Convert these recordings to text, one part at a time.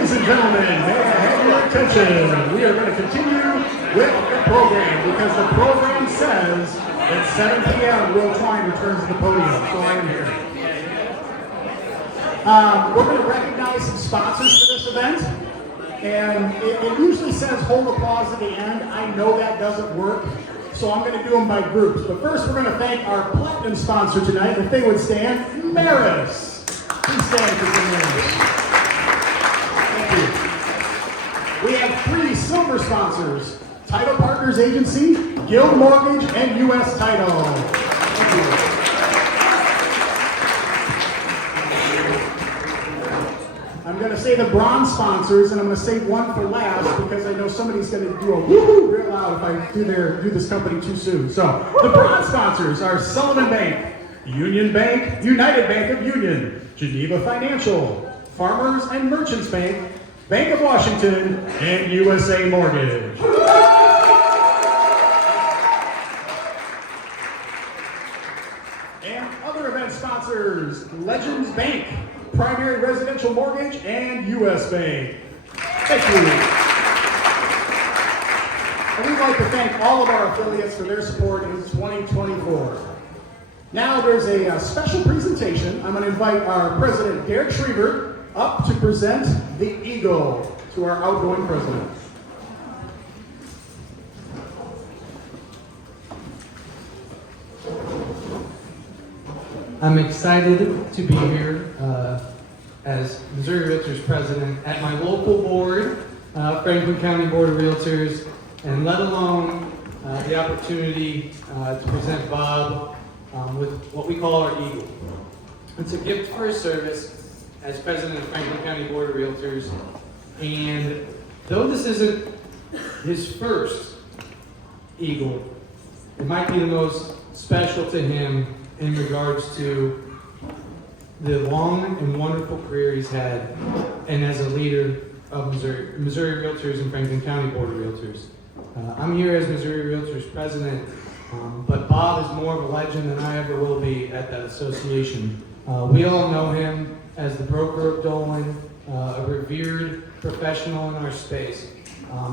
Ladies and gentlemen, may I have your attention? We are going to continue with the program because the program says at 7 p.m. Will Twine returns to the podium, so I am here. We're going to recognize some sponsors for this event, and it usually says hold applause at the end. I know that doesn't work, so I'm going to do them by groups. But first, we're going to thank our platinum sponsor tonight. If they would stand, Maris. Please stand for some Maris. We have 3 silver sponsors: Title Partners Agency, Guild Mortgage, and U.S. Title. Thank you. I'm going to say the bronze sponsors, and I'm going to save one for last because I know somebody's going to do a woo-hoo real loud if I do this company too soon. So the bronze sponsors are Sullivan Bank, Union Bank, United Bank of Union, Geneva Financial, Farmers and Merchants Bank, Bank of Washington, and USA Mortgage. And other event sponsors, Legends Bank, Primary Residential Mortgage, and US Bank. Thank you. And we'd like to thank all of our affiliates for their support in 2024. Now there's a special presentation. I'm going to invite our president, Derek Schriever, up to present the Eagle to our outgoing president. I'm excited to be here as Missouri Realtors president at my local board, Franklin County Board of Realtors, and let alone the opportunity to present Bob with what we call our Eagle. It's a gift for his service as president of Franklin County Board of Realtors, and though this isn't his first Eagle, it might be the most special to him in regards to the long and wonderful career he's had and as a leader of Missouri Realtors and Franklin County Board of Realtors. I'm here as Missouri Realtors president, but Bob is more of a legend than I ever will be at that association. We all know him as the broker of Dolan, a revered professional in our space.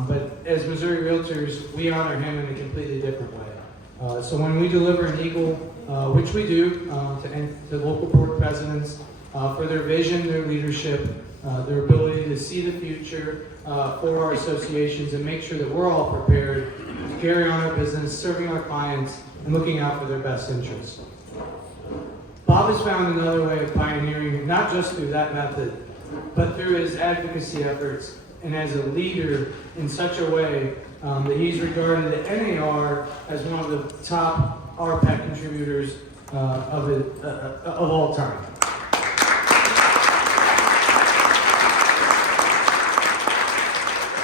But as Missouri Realtors, we honor him in a completely different way. So when we deliver an Eagle, which we do to local board presidents for their vision, their leadership, their ability to see the future for our associations and make sure that we're all prepared to carry on our business, serving our clients, and looking out for their best interests. Bob has found another way of pioneering, not just through that method, but through his advocacy efforts and as a leader in such a way that he's regarded at NAR as one of the top RPAC contributors of all time.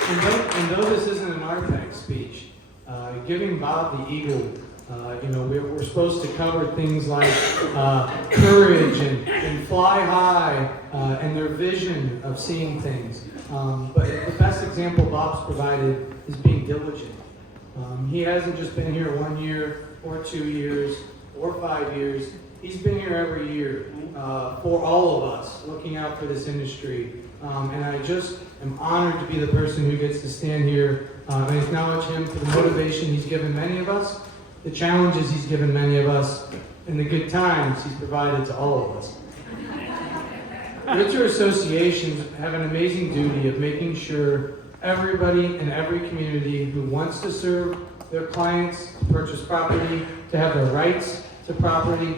And though this isn't an RPAC speech, giving Bob the Eagle, we're supposed to cover things like courage and fly high and their vision of seeing things. But the best example Bob's provided is being diligent. He hasn't just been here 1 year or 2 years or 5 years. He's been here every year for all of us, looking out for this industry. And I just am honored to be the person who gets to stand here and acknowledge him for the motivation he's given many of us, the challenges he's given many of us, and the good times he's provided to all of us. Realtor associations have an amazing duty of making sure everybody in every community who wants to serve their clients, to purchase property, to have their rights to property,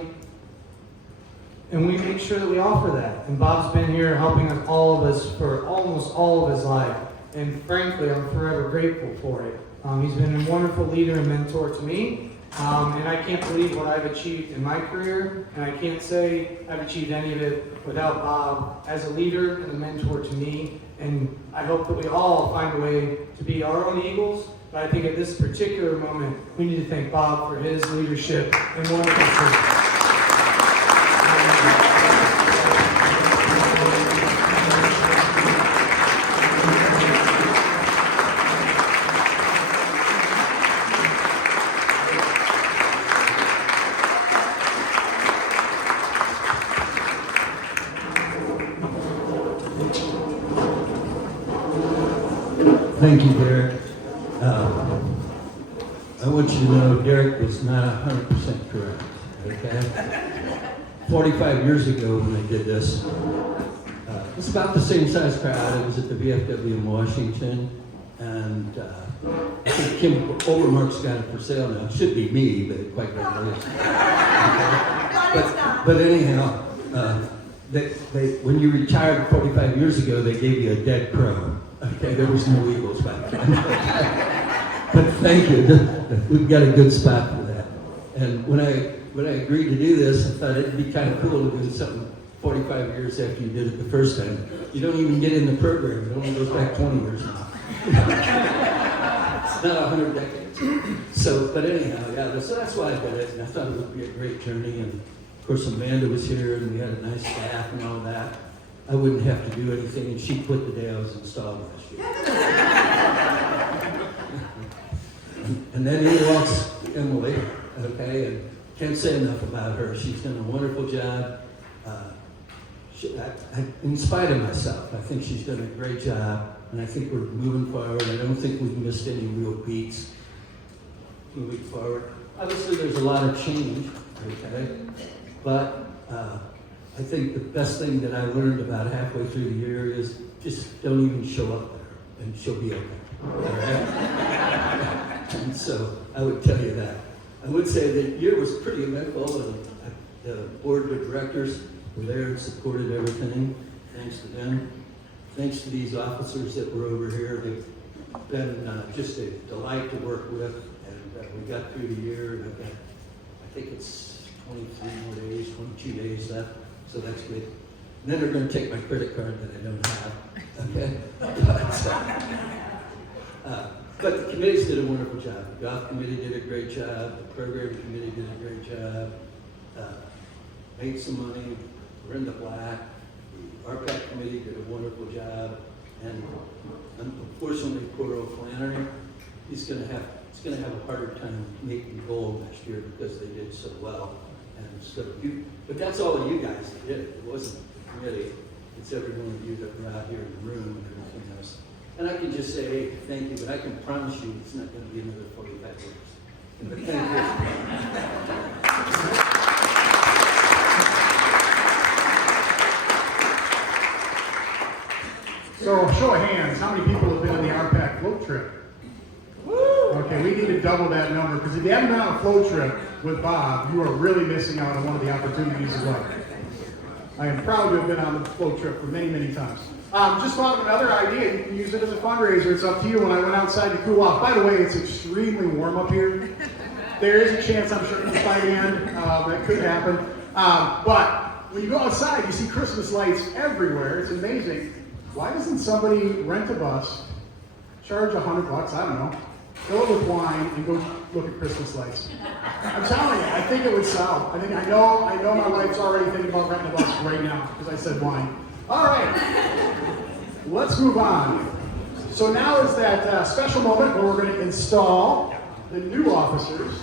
and we make sure that we offer that. And Bob's been here helping us, all of us, for almost all of his life. And frankly, I'm forever grateful for it. He's been a wonderful leader and mentor to me. And I can't believe what I've achieved in my career. And I can't say I've achieved any of it without Bob as a leader and a mentor to me. And I hope that we all find a way to be our own Eagles. But I think at this particular moment, we need to thank Bob for his leadership and wonderful service. Thank you, Derek. I want you to know Derek was not 100% correct, okay? 45 years ago when I did this, it was about the same size crowd. It was at the VFW in Washington, and I think Kim Overmark's got it for sale now. It should be me, but it quite rightly is. But anyhow, when you retired 45 years ago, they gave you a dead crow. Okay, there was no eagles back then. But thank you. We've got a good spot for that. And when I agreed to do this, I thought it'd be kind of cool to do something 45 years after you did it the first time. You don't even get in the program. It only goes back 20 years now. It's not 100 decades. So, but anyhow, yeah, so that's why I did it. And I thought it would be a great journey. And of course, Amanda was here, and we had a nice staff and all that. I wouldn't have to do anything, and she quit the day I was installed last year. And then here walks Emily, okay, and can't say enough about her. She's done a wonderful job. In spite of myself, I think she's done a great job, and I think we're moving forward. I don't think we've missed any real beats moving forward. Obviously, there's a lot of change, okay, but I think the best thing that I learned about halfway through the year is just don't even show up there, and she'll be okay. All right? And so I would tell you that. I would say the year was pretty eventful, and the board of directors were there and supported everything. Thanks to them. Thanks to these officers that were over here. They've been just a delight to work with, and we got through the year. And I think it's 23 more days, 22 days left, so that's good. And then they're going to take my credit card that I don't have. Okay. But the committees did a wonderful job. The golf committee did a great job. The program committee did a great job. Made some money. Brenda Black. The RPAC committee did a wonderful job. And unfortunately, poor old Flannery, he's going to have a harder time making goal next year because they did so well. And so but that's all of you guys that did it. It wasn't the committee. It's every one of you that were out here in the room and everything else. And I can just say, hey, thank you, but I can promise you it's not going to be another 45 years. But thank you. So, show of hands, how many people have been on the RPAC float trip? Okay, we need to double that number, because if you haven't been on a float trip with Bob, you are really missing out on one of the opportunities of life. I am proud to have been on the float trip for many, many times. Just thought of another idea. You can use it as a fundraiser. It's up to you. When I went outside to cool off, by the way, it's extremely warm up here. There is a chance, I'm sure, it's by the end. That could happen. But when you go outside, you see Christmas lights everywhere. It's amazing. Why doesn't somebody rent a bus, charge $100, I don't know, fill it with wine, and go look at Christmas lights? I'm telling you, I think it would sell. I know my wife's already thinking about renting a bus right now because I said wine. All right, let's move on. So now is that special moment where we're going to install the new officers.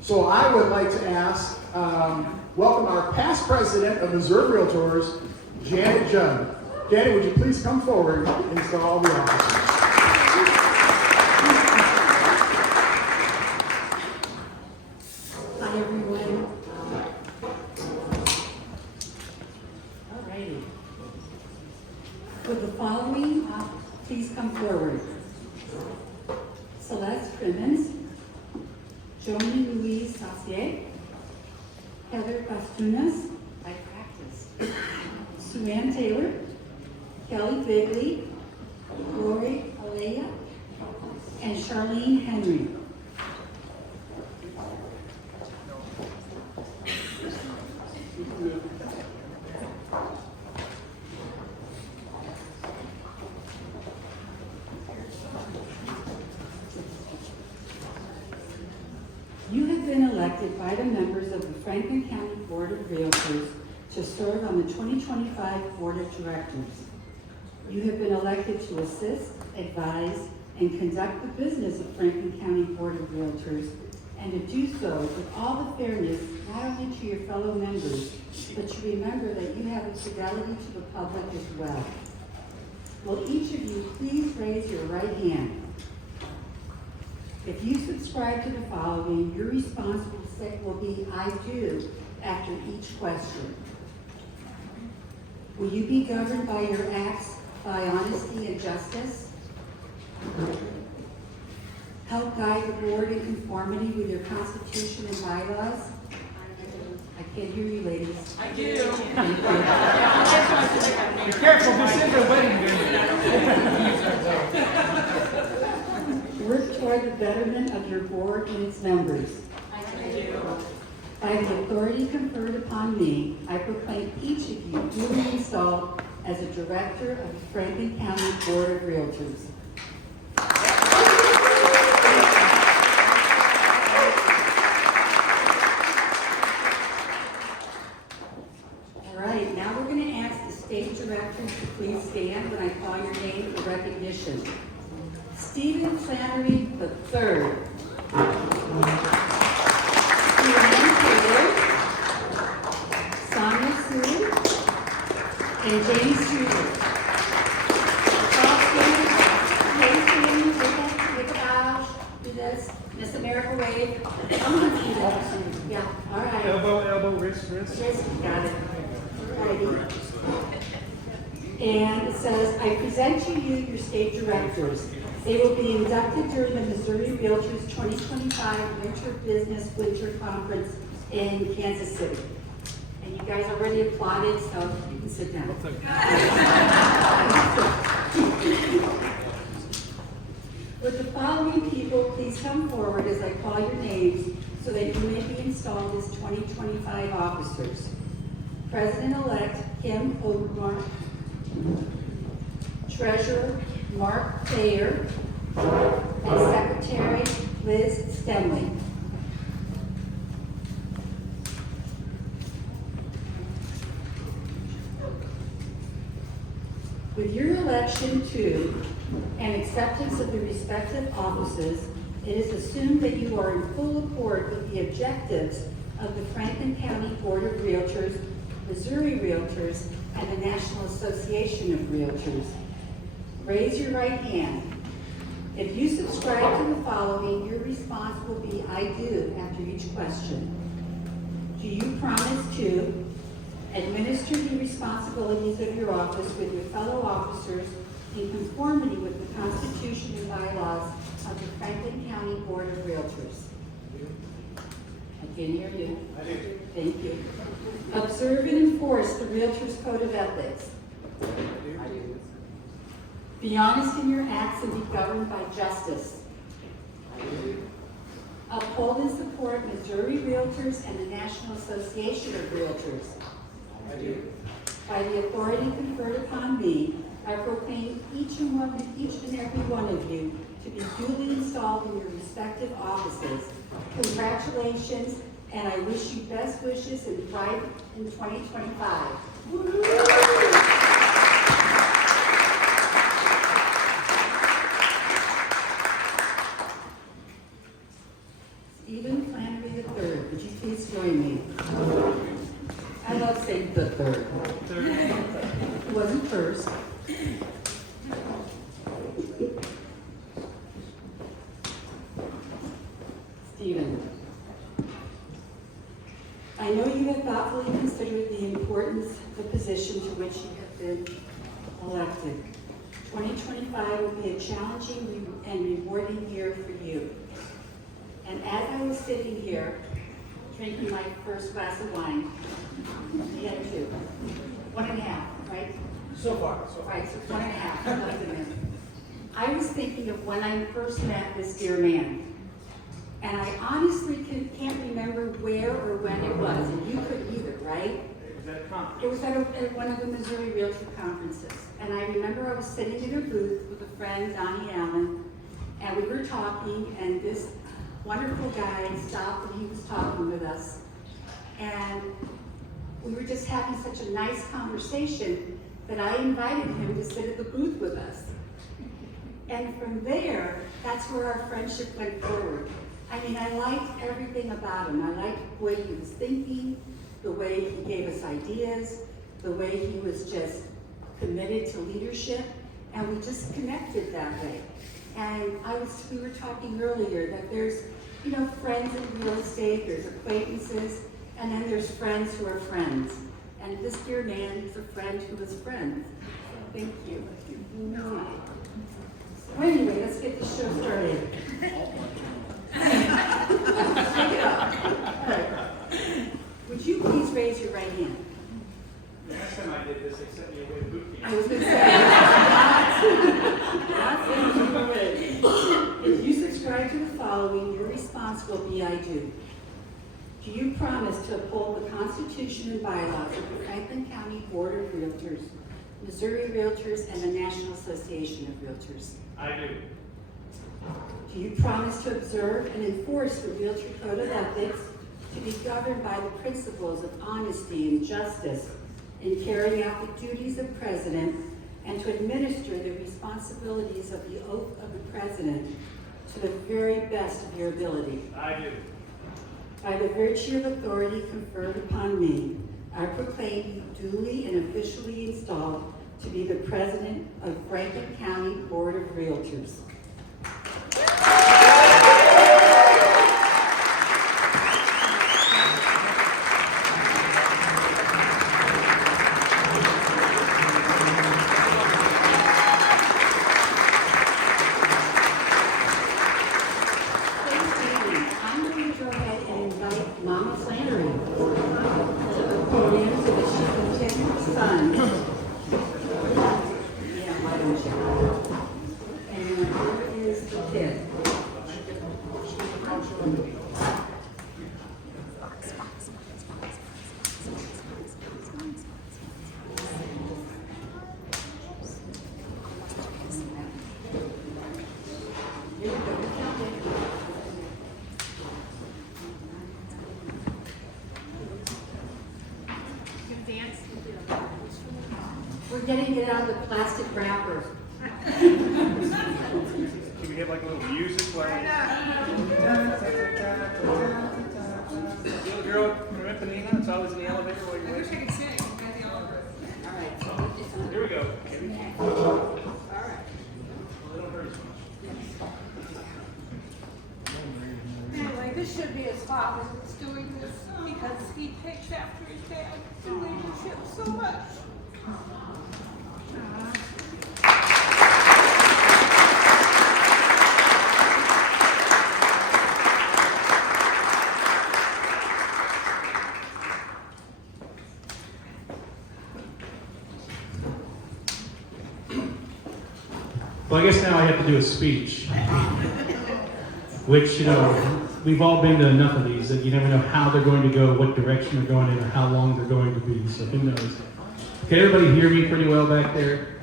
So I would like to ask, welcome our past president of Missouri Realtors, Janet Judd. Janet, would you please come forward and install the officers? Hi, everyone. All righty. With the following, please come forward. Celeste Crimmins, Joni Louise Saucier, Heather Bastunas, I practice, Sue Ann Taylor, Kelly Bigley, Lori Alea, and Charlene Henry. You have been elected by the members of the Franklin County Board of Realtors to serve on the 2025 Board of Directors. You have been elected to assist, advise, and conduct the business of Franklin County Board of Realtors, and to do so with all the fairness, not only to your fellow members, but to remember that you have a fidelity to the public as well. Will each of you please raise your right hand? If you subscribe to the following, your response will be "I do" after each question. Will you be governed by your acts by honesty and justice? Help guide the board in conformity with your constitution and bylaws? I can't hear you, ladies. I do. Be careful, this is a wedding day. Work toward the betterment of your board and its members. I do. By the authority conferred upon me, I proclaim each of you duly installed as a director of the Franklin County Board of Realtors. All right, now we're going to ask the state directors to please stand when I call your name for recognition. Stephen Flannery III. Sonia Sue and James Schuler. Make a bow, do this, Miss America wave. Come on, Stephen. Yeah, all right. Elbow, wrist. Yes, got it. Alrighty. And it says, I present to you your state directors. They will be inducted during the Missouri Realtors 2025 Winter Business Winter Conference in Kansas City. And you guys already applauded, so you can sit down. Would the following people please come forward as I call your names so that you may be installed as 2025 officers? President-elect Kim Overmark, Treasurer Mark Thayer, and Secretary Liz Stemley. With your election to and acceptance of the respective offices, it is assumed that you are in full accord with the objectives of the Franklin County Board of Realtors, Missouri Realtors, and the National Association of Realtors. Raise your right hand. If you subscribe to the following, your response will be "I do" after each question. Do you promise to administer the responsibilities of your office with your fellow officers in conformity with the Constitution and bylaws of the Franklin County Board of Realtors? I can't hear you. I do. Thank you. Observe and enforce the Realtors Code of Ethics. I do. Be honest in your acts and be governed by justice. I do. Uphold and support Missouri Realtors and the National Association of Realtors. I do. By the authority conferred upon me, I proclaim each and every one of you to be duly installed in your respective offices. Congratulations, and I wish you best wishes and thrive in 2025. Stephen Flannery III, would you please join me? I love saying the third. It wasn't first. Stephen, I know you have thoughtfully considered the importance of the position to which you have been elected. 2025 will be a challenging and rewarding year for you. And as I was sitting here, drinking my first glass of wine, I had two. 1.5, right? So far. Right, so 1.5. I was thinking of when I first met this dear man. And I honestly can't remember where or when it was, and you couldn't either, right? It was at one of the Missouri Realtor conferences. And I remember I was sitting in a booth with a friend, Donnie Allen, and we were talking, and this wonderful guy stopped and he was talking with us. And we were just having such a nice conversation that I invited him to sit at the booth with us. And from there, that's where our friendship went forward. I mean, I liked everything about him. I liked the way he was thinking, the way he gave us ideas, the way he was just committed to leadership. and we just connected that way. And we were talking earlier that there's, you know, friends in real estate, there's acquaintances, and then there's friends who are friends. And this dear man is a friend who is friends. So thank you. So anyway, let's get the show started. Would you please raise your right hand? The last time I did this, they sent me away to boot camp. I was going to say, if you subscribe to the following, your response will be, I do. Do you promise to uphold the Constitution and bylaws of the Franklin County Board of Realtors, Missouri Realtors, and the National Association of Realtors? I do. Do you promise to observe and enforce the Realtor Code of Ethics to be governed by the principles of honesty and justice in carrying out the duties of President and to administer the responsibilities of the oath of the President to the very best of your ability? I do. By the virtue of authority conferred upon me, I proclaim you duly and officially installed to be the President of Franklin County Board of Realtors. I'm going to go ahead and invite Mama Flannery to the podium so that she can take her son. Yeah, why don't you? And here is the kid. Here we go. We're getting it out of the plastic wrapper. Can we have like a little music playing? Little girl from Ipanema, it's always in the elevator while you're waiting. All right, so put this on. Here we go. All right. Anyway, this should be his father that's doing this because he takes after his dad's relationship so much. Well, I guess now I have to do a speech, which, you know, we've all been to enough of these that you never know how they're going to go, what direction they're going in, or how long they're going to be, so who knows. Can everybody hear me pretty well back there?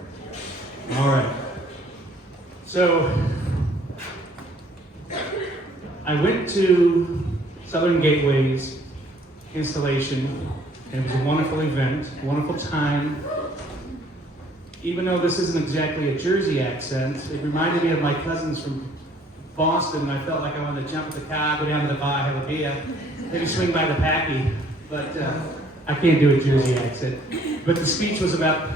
All right. So, I went to Southern Gateway's installation, and it was a wonderful event, wonderful time. Even though this isn't exactly a Jersey accent, it reminded me of my cousins from Boston, and I felt like I wanted to jump in the car, go down to the bar, have a beer, maybe swing by the Packy, but I can't do a Jersey accent. But the speech was about,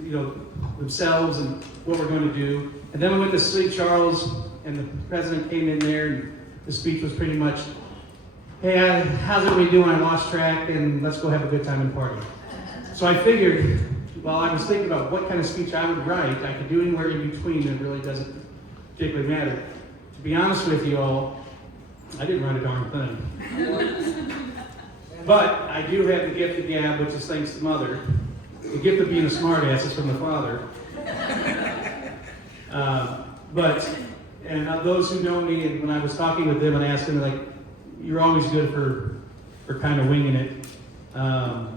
you know, themselves and what we're going to do. And then we went to sleep, Charles, and the president came in there, and the speech was pretty much, hey, how's everybody doing? I lost track, and let's go have a good time and party. So I figured, while I was thinking about what kind of speech I would write, I could do anywhere in between, it really doesn't particularly matter. To be honest with you all, I didn't write a darn thing. But I do have the gift of gab, which is thanks to Mother. The gift of being a smartass is from the Father. And those who know me, and when I was talking with them and asked them, like, you're always good for kind of winging it. I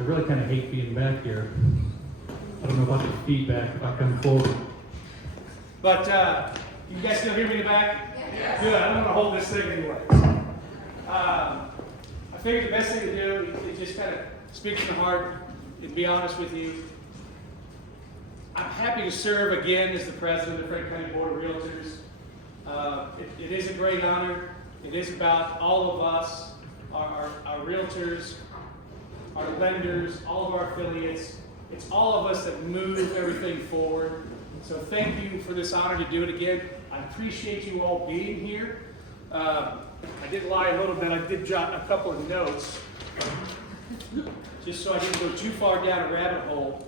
really kind of hate being back here. I don't know about the feedback if I come forward. But you guys still hear me in the back? Yes. Good. I'm going to hold this thing anyway. I figured the best thing to do is just kind of speak from the heart and be honest with you. I'm happy to serve again as the president of the Franklin County Board of Realtors. It is a great honor. It is about all of us, our realtors, our lenders, all of our affiliates, it's all of us that move everything forward. So thank you for this honor to do it again. I appreciate you all being here. I did lie a little bit. I did jot a couple of notes, just so I didn't go too far down a rabbit hole.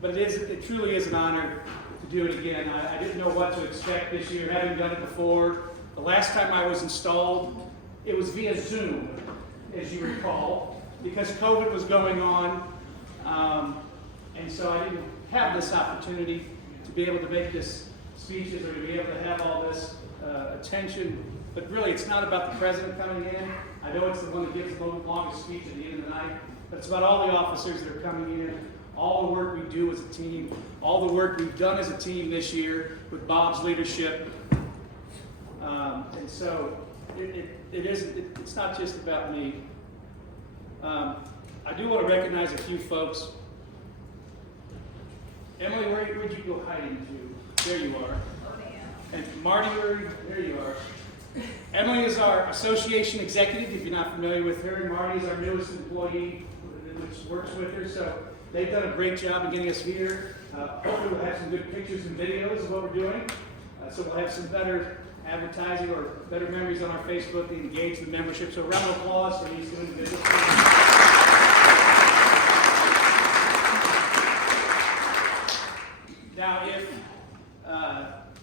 But it truly is an honor to do it again. I didn't know what to expect this year, having done it before. The last time I was installed, it was via Zoom, as you recall, because COVID was going on. And so I didn't have this opportunity to be able to make this speeches or to be able to have all this attention. But really, it's not about the president coming in. I know it's the one that gives the longest speech at the end of the night, but it's about all the officers that are coming in, all the work we do as a team, all the work we've done as a team this year with Bob's leadership. And so it's not just about me. I do want to recognize a few folks. Emily, where'd you go hiding to? There you are. And Marty, there you are. Emily is our association executive, if you're not familiar with her, and Marty is our newest employee, which works with her. So they've done a great job in getting us here. Hopefully we'll have some good pictures and videos of what we're doing. So we'll have some better advertising or better memories on our Facebook to engage the membership. So a round of applause for these two individuals. Now, if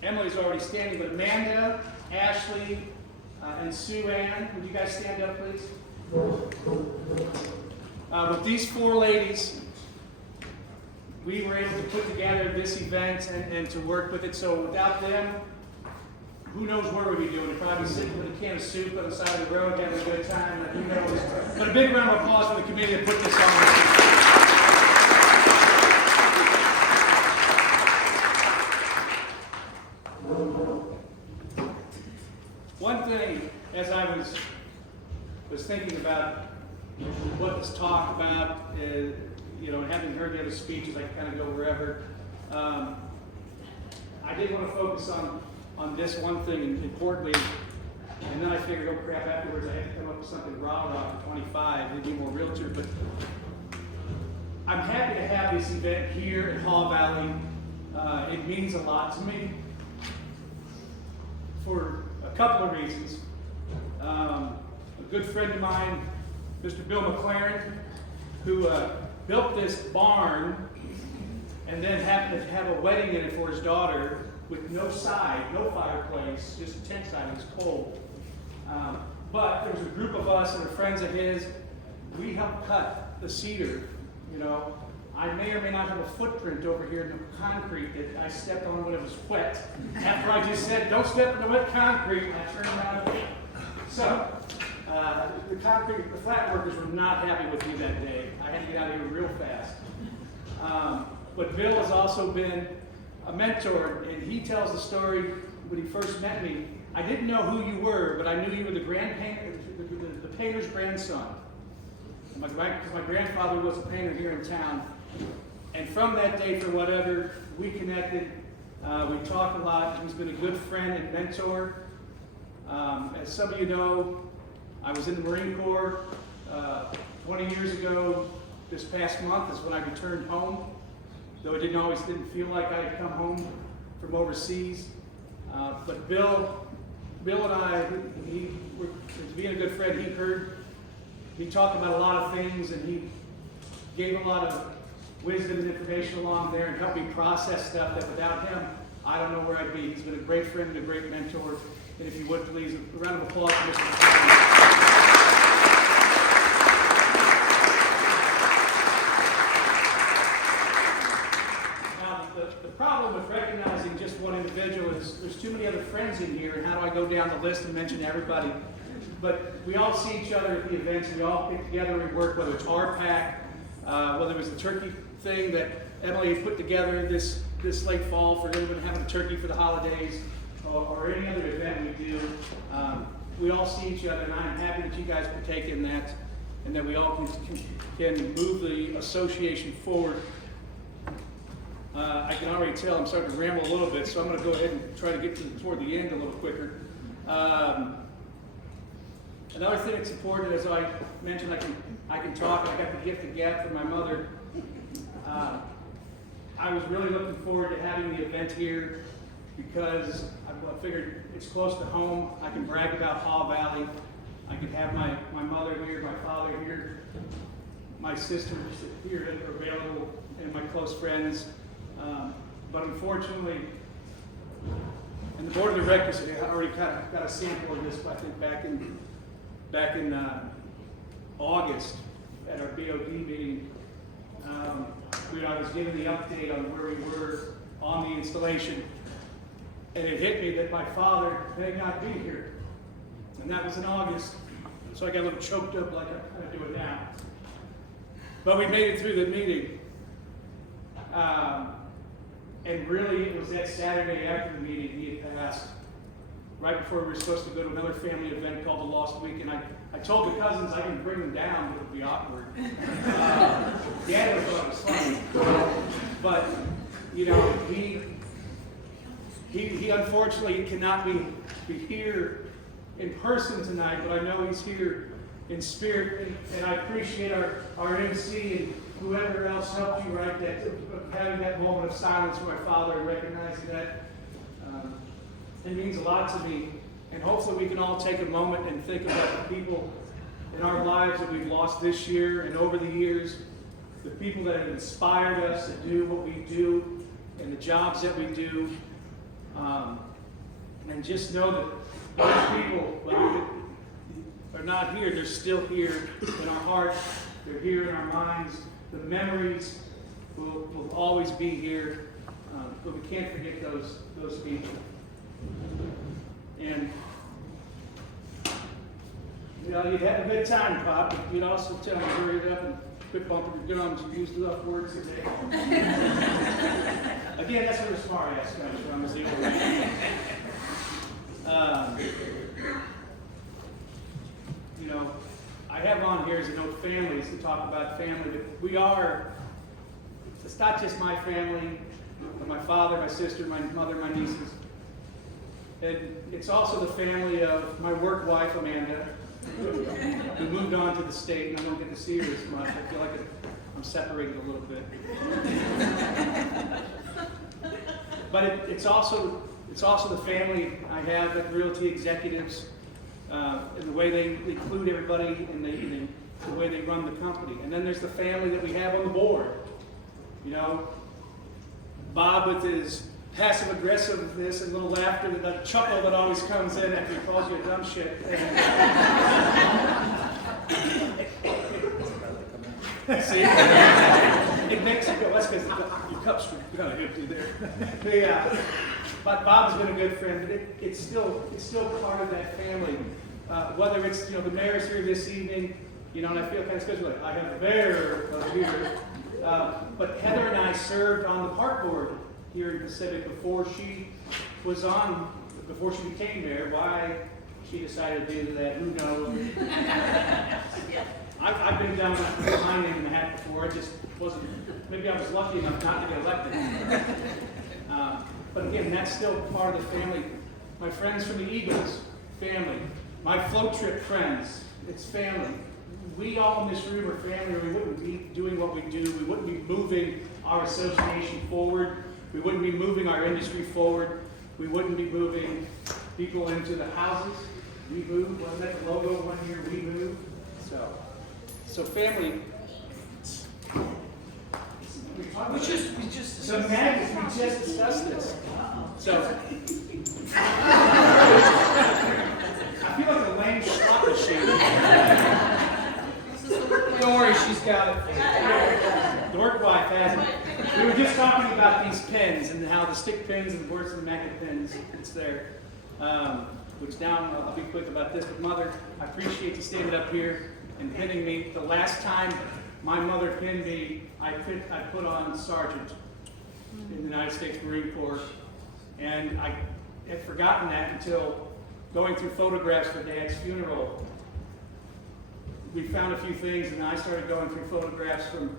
Emily's already standing, but Amanda, Ashley, and Sue Ann, would you guys stand up, please? With these four ladies, we were able to put together this event and to work with it. So without them, who knows where we'd be doing? We'd probably be sitting with a can of soup on the side of the road having a good time. Who knows? But a big round of applause for the committee that put this on. One thing, as I was thinking about what was talked about, having heard the other speeches, I kind of go wherever. I did want to focus on this one thing importantly, and then I figured, oh crap, afterwards I had to come up with something rah-rah for 25, maybe more realtor, but I'm happy to have this event here at Haw Valley. It means a lot to me for a couple of reasons. A good friend of mine, Mr. Bill McLaren, who built this barn and then happened to have a wedding in it for his daughter with no side, no fireplace, just a tent side. It was cold. But there was a group of us and friends of his. We helped cut the cedar. I may or may not have a footprint over here in the concrete that I stepped on when it was wet. After I just said, don't step in the wet concrete, and I turned around. So, the flat workers were not happy with me that day. I had to get out of here real fast. But Bill has also been a mentor, and he tells the story when he first met me. I didn't know who you were, but I knew you were the painter's grandson. Because my grandfather was a painter here in town. And from that day, for whatever, we connected. We talked a lot. He's been a good friend and mentor. As some of you know, I was in the Marine Corps 20 years ago. This past month is when I returned home, though it didn't feel like I had come home from overseas. But Bill and I, being a good friend, he talked about a lot of things, and he gave a lot of wisdom and information along there and helped me process stuff that without him, I don't know where I'd be. He's been a great friend and a great mentor. And if you would, please, a round of applause for Mr. McLaren. Now, the problem with recognizing just one individual is there's too many other friends in here, and how do I go down the list and mention everybody? But we all see each other at the events, and we all get together and we work, whether it's RPAC, whether it was the turkey thing that Emily put together this late fall for everyone having a turkey for the holidays, or any other event we do. We all see each other, and I'm happy that you guys partake in that, and that we all can move the association forward. I can already tell I'm starting to ramble a little bit, so I'm going to go ahead and try to get toward the end a little quicker. Another thing that's important, as I mentioned, I can talk. I got the gift of gab from my mother. I was really looking forward to having the event here because I figured it's close to home. I can brag about Haw Valley. I could have my mother here, my father here, my sisters here that are available, and my close friends. But unfortunately, and the board of directors had already kind of got a sample of this, I think back in August at our BOD meeting. I was given the update on where we were on the installation, and it hit me that my father may not be here, and that was in August. So I got a little choked up like I kind of do it now. But we made it through the meeting. And really, it was that Saturday after the meeting he had passed, right before we were supposed to go to another family event called the Lost Week. And I told the cousins I didn't bring them down, it would be awkward. Dad would thought it was funny. But, you know, he unfortunately cannot be here in person tonight, but I know he's here in spirit. And I appreciate our MC and whoever else helped you write that, having that moment of silence for my father and recognizing that. It means a lot to me. And hopefully we can all take a moment and think about the people in our lives that we've lost this year and over the years, the people that have inspired us to do what we do and the jobs that we do. And just know that those people, whether are not here, they're still here in our hearts, they're here in our minds. The memories will always be here, but we can't forget those people. And you know, you'd have a good time, Pop. You'd also tell me to hurry it up and quit bumping your gums. You used enough words today. Again, that's where the smart ass comes from. Is the old man. You know, I have on here as a note families to talk about family, but we are, it's not just my family, but my father, my sister, my mother, my nieces. And it's also the family of my work wife, Amanda, who moved on to the state, and I don't get to see her as much. I feel like I'm separated a little bit. But it's also the family I have at Realty Executives, and the way they include everybody and the way they run the company. And then there's the family that we have on the board. You know, Bob with his passive aggressiveness and little laughter, that chuckle that always comes in after he calls you a dumb shit. See? It makes it go, that's because your cups are kind of empty there. Yeah. But Bob has been a good friend, but it's still part of that family. Whether it's, you know, the mayor's here this evening, you know, and I feel kind of special, like I have the mayor here. But Heather and I served on the park board here in Pacific before she became mayor. Why she decided to do that, who knows? I've been down with my name in the hat before. I just wasn't, maybe I was lucky enough not to get elected. But again, that's still part of the family. My friends from the Eagles, family. My float trip friends, it's family. We all in this room are family, or we wouldn't be doing what we do. We wouldn't be moving our association forward. We wouldn't be moving our industry forward. We wouldn't be moving people into the houses. We moved. Wasn't that the logo one year? We moved. So family. We just discussed this. So I feel like a lame slot machine. Don't worry, she's got it. The work wife has it. We were just talking about these pins and how the stick pins and the words of the magnet pins, it's there. Which now, I'll be quick about this, but Mother, I appreciate you standing up here and pinning me. The last time my mother pinned me, I put on Sergeant in the United States Marine Corps. And I had forgotten that until going through photographs for Dad's funeral. We found a few things, and I started going through photographs from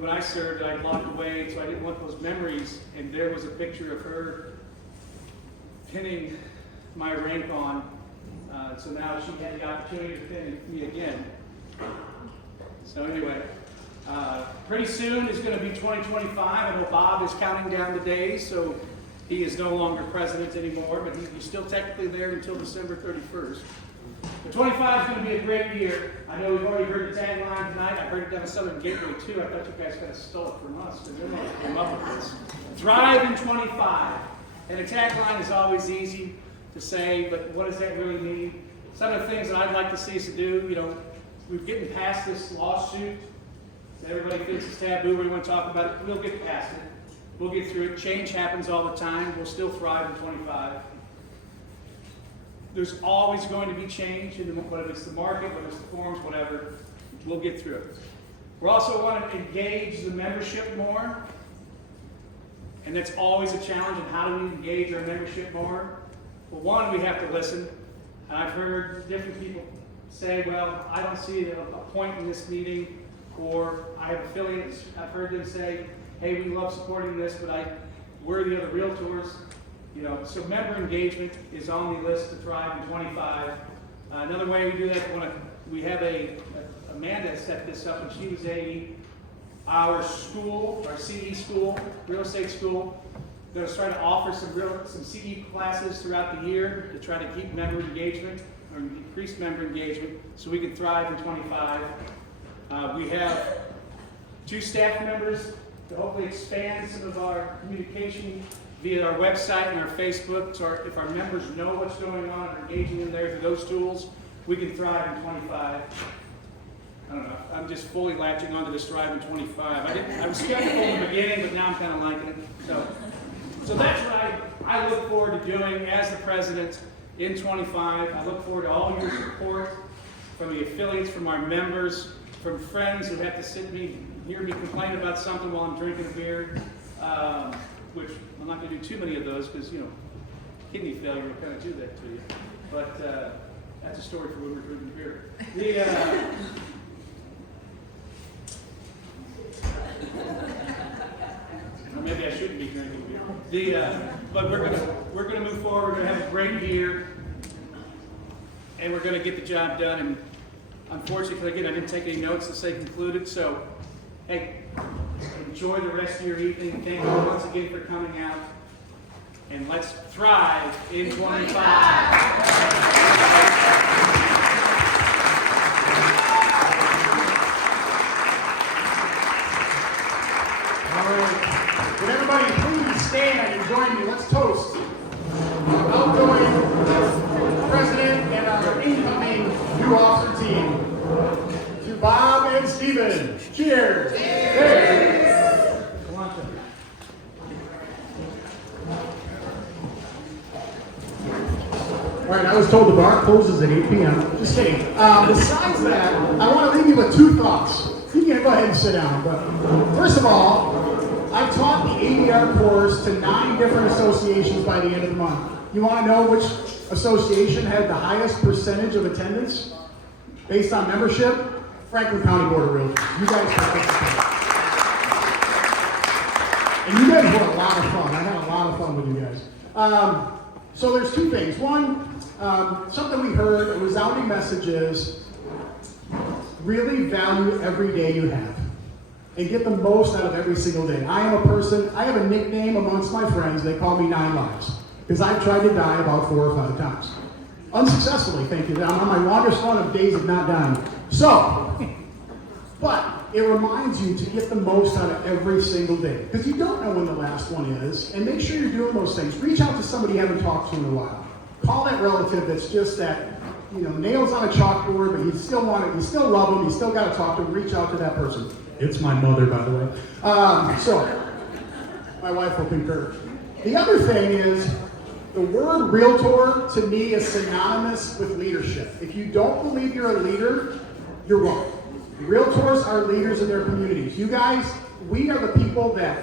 when I served. I'd locked away, so I didn't want those memories. And there was a picture of her pinning my rank on. So now she had the opportunity to pin me again. So anyway, Pretty soon is going to be 2025. I know Bob is counting down the days, so he is no longer president anymore, but he's still technically there until December 31st. But 25 is going to be a great year. I know we've already heard the tagline tonight. I heard it down at Southern Gateway too. I thought you guys kind of stole it from us, and then I came up with this. Thrive in 25. And the tagline is always easy to say, but what does that really mean? Some of the things that I'd like to see us to do, you know, we're getting past this lawsuit. Everybody thinks it's taboo, we want to talk about it. We'll get past it. We'll get through it. Change happens all the time. We'll still thrive in 25. There's always going to be change, whether it's the market, whether it's the forums, whatever. We'll get through it. We also want to engage the membership more. And that's always a challenge. And how do we engage our membership more? Well, one, we have to listen. And I've heard different people say, well, I don't see a point in this meeting. Or I have affiliates, I've heard them say, hey, we love supporting this, but we're the other realtors. You know, so member engagement is on the list to thrive in 25. Another way we do that, we have Amanda set this up, and she was our school, our CE school, real estate school. We're going to try to offer some CE classes throughout the year to try to keep member engagement or increase member engagement so we can thrive in 25. We have 2 staff members to hopefully expand some of our communication via our website and our Facebook. So if our members know what's going on and are engaging in there through those tools, we can thrive in 25. I don't know. I'm just fully latching onto this thrive in 25. I was skeptical in the beginning, but now I'm kind of liking it. So that's what I look forward to doing as the president in 25. I look forward to all your support from the affiliates, from our members, from friends who have to hear me complain about something while I'm drinking a beer, which I'm not going to do too many of those because, you know, kidney failure will kind of do that to you. But that's a story for when we're drinking beer. Or maybe I shouldn't be drinking beer. But we're gonna move forward. We're gonna have a great year, and we're gonna get the job done. And unfortunately, again, I didn't take any notes to say concluded, so, hey, enjoy the rest of your evening. Thank you once again for coming out. And let's thrive in 25. All right. Would everybody please stand and join me? Let's toast our outgoing president and our incoming new officer team. To Bob and Stephen. Cheers. Cheers. All right, I was told the bar closes at 8 p.m. Just kidding. Besides that, I want to leave you with 2 thoughts. You can go ahead and sit down. But first of all, I've taught the ABR course to 9 different associations by the end of the month. You want to know which association had the highest percentage of attendance based on membership? Franklin County Board of Realtors. You guys participated. And you guys were a lot of fun. I had a lot of fun with you guys. So there's 2 things. One, something we heard, a resounding message is really value every day you have and get the most out of every single day. I am a person, I have a nickname amongst my friends. They call me 9 Lives because I've tried to die about 4 or 5 times. Unsuccessfully, thank you. I'm on my longest run of days of not dying. So, but it reminds you to get the most out of every single day because you don't know when the last one is, and make sure you're doing those things. Reach out to somebody you haven't talked to in a while. Call that relative that's just that, nails on a chalkboard, but you still want it, you still love them, you still got to talk to them. Reach out to that person. It's my mother, by the way. So, my wife will concur. The other thing is, the word realtor to me is synonymous with leadership. If you don't believe you're a leader, you're wrong. Realtors are leaders in their communities. You guys, we are the people that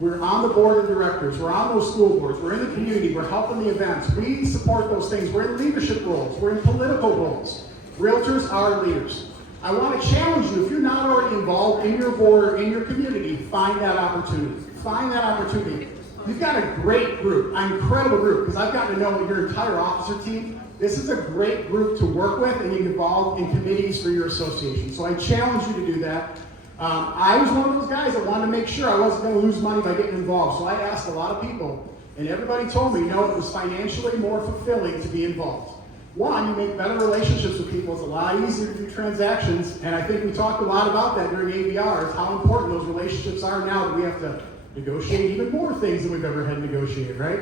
we're on the board of directors, we're on those school boards, we're in the community, we're helping the events, we support those things, we're in leadership roles, we're in political roles. Realtors are leaders. I want to challenge you, if you're not already involved in your board or in your community, find that opportunity. Find that opportunity. You've got a great group, an incredible group, because I've gotten to know your entire officer team. This is a great group to work with and get involved in committees for your association. So I challenge you to do that. I was one of those guys that wanted to make sure I wasn't going to lose money by getting involved. So I asked a lot of people, and everybody told me, it was financially more fulfilling to be involved. One, you make better relationships with people. It's a lot easier to do transactions, and I think we talked a lot about that during ABRs, how important those relationships are now that we have to negotiate even more things than we've ever had negotiated, right?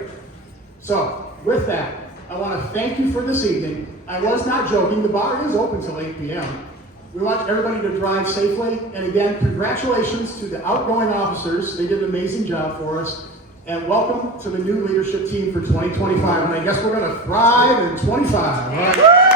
So, with that, I want to thank you for this evening. I was not joking. The bar is open till 8 p.m. We want everybody to drive safely. And again, congratulations to the outgoing officers. They did an amazing job for us. And welcome to the new leadership team for 2025. And I guess we're going to thrive in 25. All right?